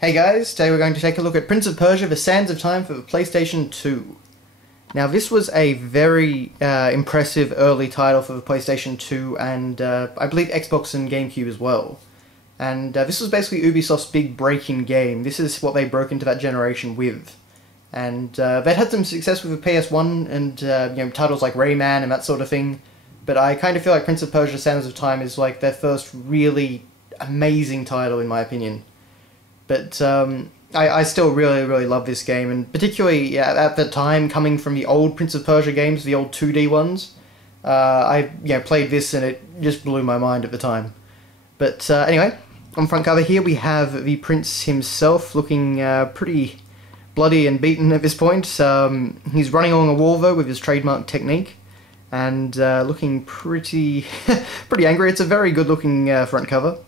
Hey guys, today we're going to take a look at Prince of Persia: The Sands of Time for the PlayStation 2. Now this was a very impressive early title for the PlayStation 2 and I believe Xbox and GameCube as well. And this was basically Ubisoft's big break-in game. This is what they broke into that generation with. And they'd had some success with the PS1 and titles like Rayman and that sort of thing. But I kind of feel like Prince of Persia: Sands of Time is like their first really amazing title in my opinion. But I still really love this game, and particularly at the time, coming from the old Prince of Persia games, the old 2D ones, I played this and it just blew my mind at the time. But anyway, on front cover here we have the Prince himself, looking pretty bloody and beaten at this point. He's running along a wall though with his trademark technique, and looking pretty pretty angry. It's a very good looking front cover.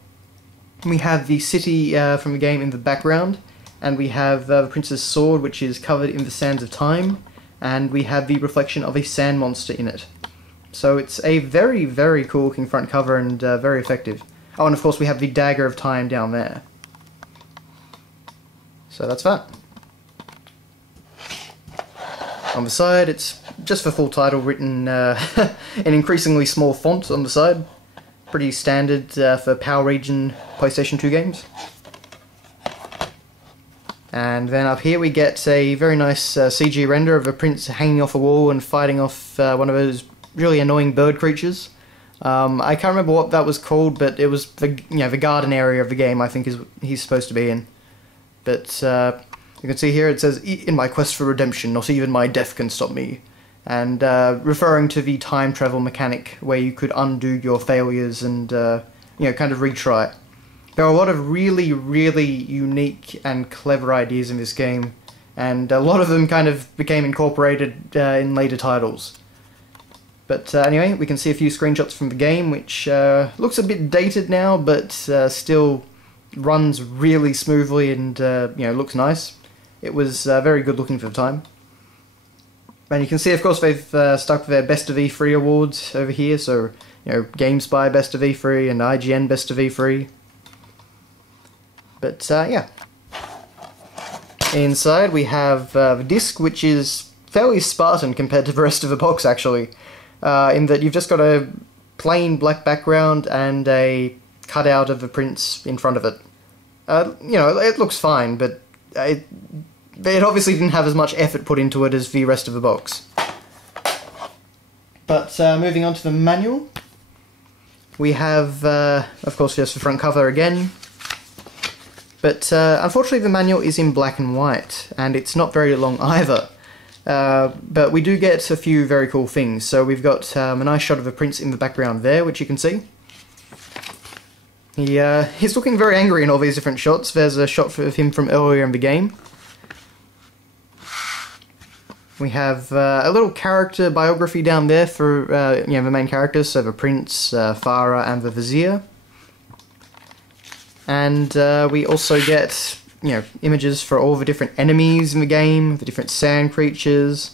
We have the city from the game in the background, and we have the Prince's sword, which is covered in the sands of time, and we have the reflection of a sand monster in it. So it's a very cool looking front cover and very effective. Oh, and of course we have the dagger of time down there. So that's that. On the side, it's just the full title written in increasingly small font on the side. Pretty standard for Power Region PlayStation 2 games. And then up here we get a very nice CG render of a prince hanging off a wall and fighting off one of those really annoying bird creatures. I can't remember what that was called, but it was the the garden area of the game I think is he's supposed to be in. But you can see here it says, "In my quest for redemption, not even my death can stop me." And referring to the time travel mechanic where you could undo your failures and kind of retry. There are a lot of really unique and clever ideas in this game, and a lot of them kind of became incorporated in later titles. But anyway, we can see a few screenshots from the game, which looks a bit dated now, but still runs really smoothly and looks nice. It was very good looking for the time. And you can see, of course, they've stuck their Best of E3 awards over here, so, GameSpy Best of E3 and IGN Best of E3. But, yeah. Inside we have the disc, which is fairly Spartan compared to the rest of the box, actually, in that you've just got a plain black background and a cutout of the prince in front of it. It looks fine, but it obviously didn't have as much effort put into it as the rest of the box. But moving on to the manual, we have, of course, just the front cover again. But unfortunately the manual is in black and white, and it's not very long either. But we do get a few very cool things. So we've got a nice shot of the prince in the background there, which you can see. He's looking very angry in all these different shots. There's a shot of him from earlier in the game. We have a little character biography down there for the main characters, so the prince, Farah, and the vizier. And we also get images for all the different enemies in the game, the different sand creatures,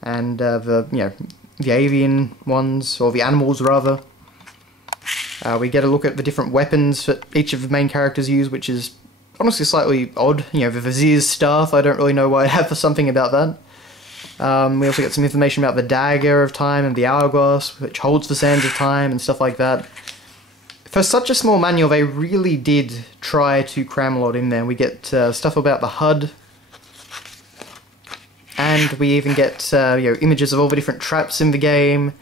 and the avian ones, or the animals rather. We get a look at the different weapons that each of the main characters use, which is honestly slightly odd. The vizier's staff, I don't really know why I have something about that. We also get some information about the dagger of time and the hourglass, which holds the sands of time and stuff like that. For such a small manual, they really did try to cram a lot in there. We get stuff about the HUD, and we even get images of all the different traps in the game,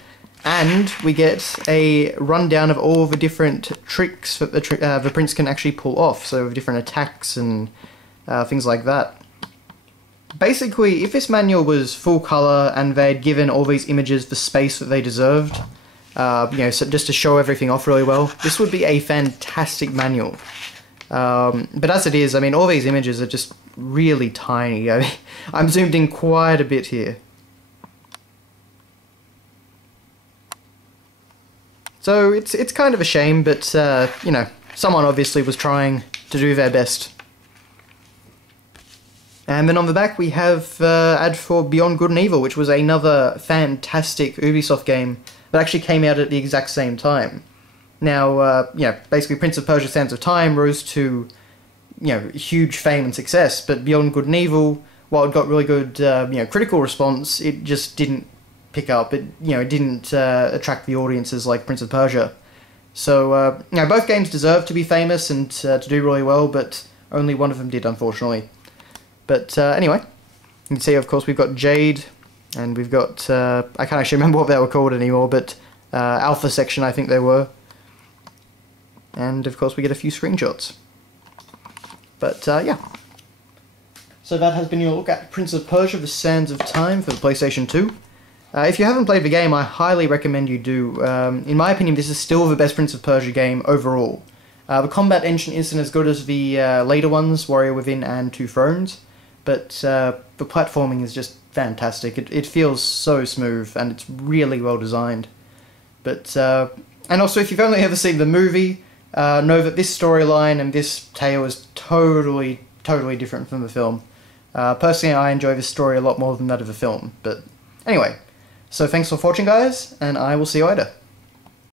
and we get a rundown of all the different tricks that the prince can actually pull off, so different attacks and things like that. Basically, if this manual was full colour and they'd given all these images the space that they deserved, so just to show everything off really well, this would be a fantastic manual. But as it is, I mean, all these images are just really tiny. I mean, I'm zoomed in quite a bit here. So it's kind of a shame, but someone obviously was trying to do their best. And then on the back we have ad for Beyond Good and Evil, which was another fantastic Ubisoft game that actually came out at the exact same time. Now, basically Prince of Persia: Sands of Time rose to huge fame and success. But Beyond Good and Evil, while it got really good critical response, it just didn't pick up. It didn't attract the audiences like Prince of Persia. So both games deserve to be famous and to do really well, but only one of them did, unfortunately. But anyway, you can see, of course, we've got Jade, and we've got I can't actually remember what they were called anymore, but Alpha Section, I think they were. And of course, we get a few screenshots. But yeah. So that has been your look at Prince of Persia: The Sands of Time for the PlayStation 2. If you haven't played the game, I highly recommend you do. In my opinion, this is still the best Prince of Persia game overall. The combat engine isn't as good as the later ones, Warrior Within and Two Thrones, but the platforming is just fantastic. It feels so smooth, and it's really well designed. But and also, if you've only ever seen the movie, know that this storyline and this tale is totally different from the film. Personally, I enjoy this story a lot more than that of the film. But anyway, so thanks for watching, guys, and I will see you later.